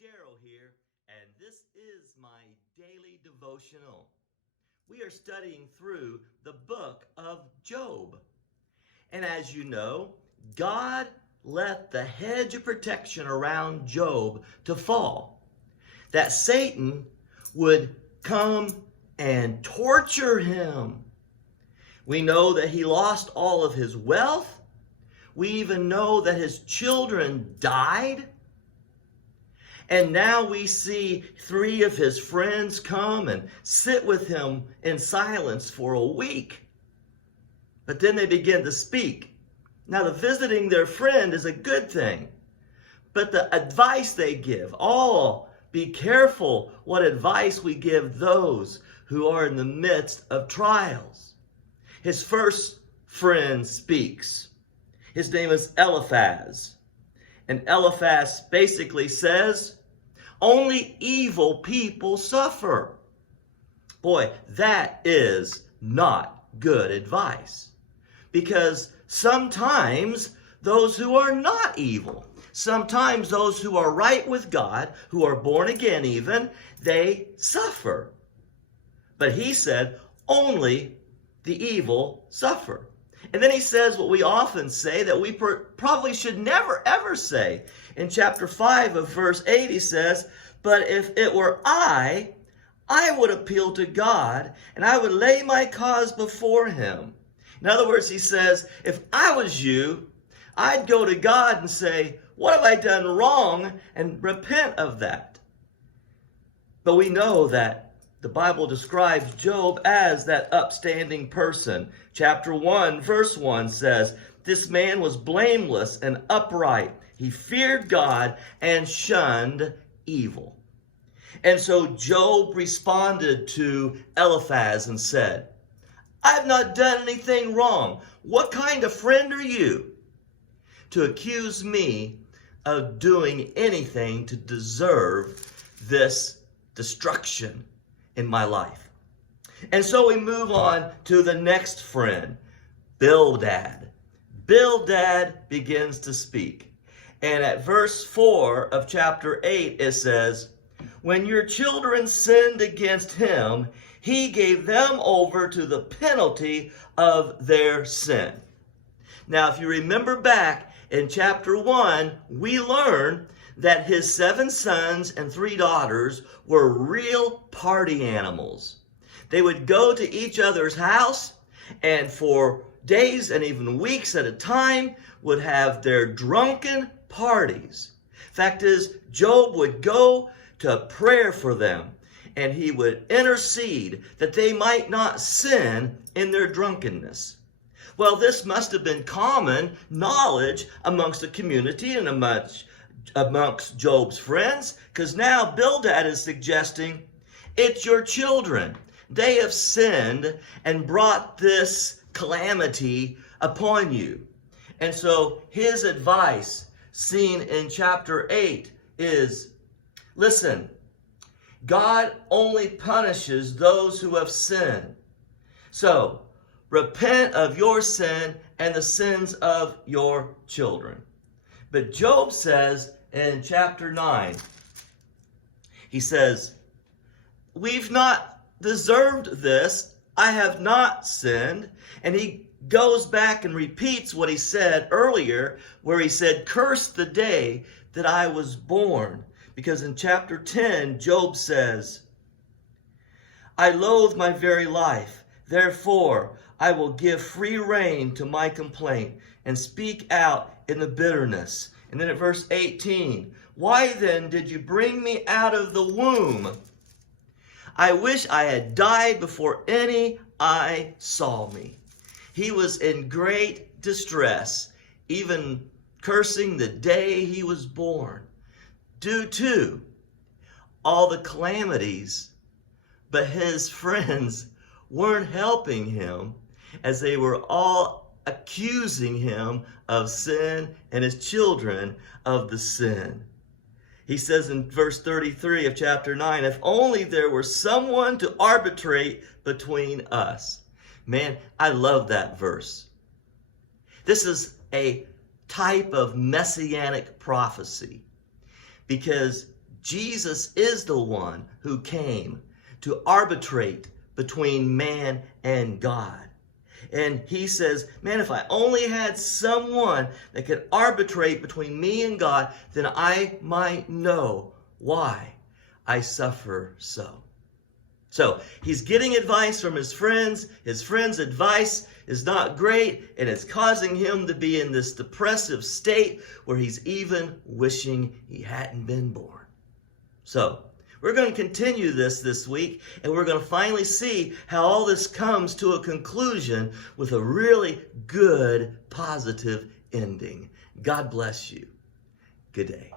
Daryl here, and this is my daily devotional. We are studying through the book of Job. And as you know, God let the hedge of protection around Job to fall, that Satan would come and torture him. We know that he lost all of his wealth. We even know that his children died. And now we see 3 of his friends come and sit with him in silence for a week. But then they begin to speak. Now, the visiting their friend is a good thing. But the advice they give, be careful what advice we give those who are in the midst of trials. His first friend speaks. His name is Eliphaz. And Eliphaz basically says, only evil people suffer. Boy, that is not good advice. Because sometimes those who are not evil, sometimes those who are right with God, who are born again even, they suffer. But he said, only the evil suffer. And then he says what we often say that we probably should never ever say. In chapter 5 of verse 8 he says, but if it were I would appeal to God and I would lay my cause before him. In other words, he says, if I was you, I'd go to God and say, what have I done wrong, and repent of that. But we know that the Bible describes Job as that upstanding person. Chapter 1, verse 1 says, this man was blameless and upright. He feared God and shunned evil. And so Job responded to Eliphaz and said, I've not done anything wrong. What kind of friend are you to accuse me of doing anything to deserve this destruction in my life? And so we move on to the next friend, Bildad. Bildad begins to speak. And at verse 4 of chapter 8 it says, when your children sinned against him, he gave them over to the penalty of their sin. Now, if you remember back in chapter 1, we learned that his 7 sons and 3 daughters were real party animals. They would go to each other's house and for days and even weeks at a time would have their drunken parties. Fact is, Job would go to prayer for them and he would intercede that they might not sin in their drunkenness. Well, this must have been common knowledge amongst the community and amongst Job's friends, because now Bildad is suggesting it's your children. They have sinned and brought this calamity upon you. And so his advice, seen in chapter 8, is, listen, God only punishes those who have sinned. So, repent of your sin and the sins of your children. But Job says in chapter 9, he says, we've not deserved this. I have not sinned. And he goes back and repeats what he said earlier, where he said, curse the day that I was born. Because in chapter 10, Job says, I loathe my very life. Therefore, I will give free rein to my complaint and speak out in the bitterness. And then at verse 18, why then did you bring me out of the womb? I wish I had died before any eye saw me. He was in great distress, even cursing the day he was born, due to all the calamities. But his friends weren't helping him, as they were all accusing him of sin and his children of the sin. He says in verse 33 of chapter 9, if only there were someone to arbitrate between us. Man, I love that verse. This is a type of messianic prophecy, because Jesus is the one who came to arbitrate between man and God. And he says, man, if I only had someone that could arbitrate between me and God, then I might know why I suffer so. So he's getting advice from his friends. His friends' advice is not great, and it's causing him to be in this depressive state where he's even wishing he hadn't been born. So we're going to continue this week, and we're going to finally see how all this comes to a conclusion with a really good, positive ending. God bless you. Good day.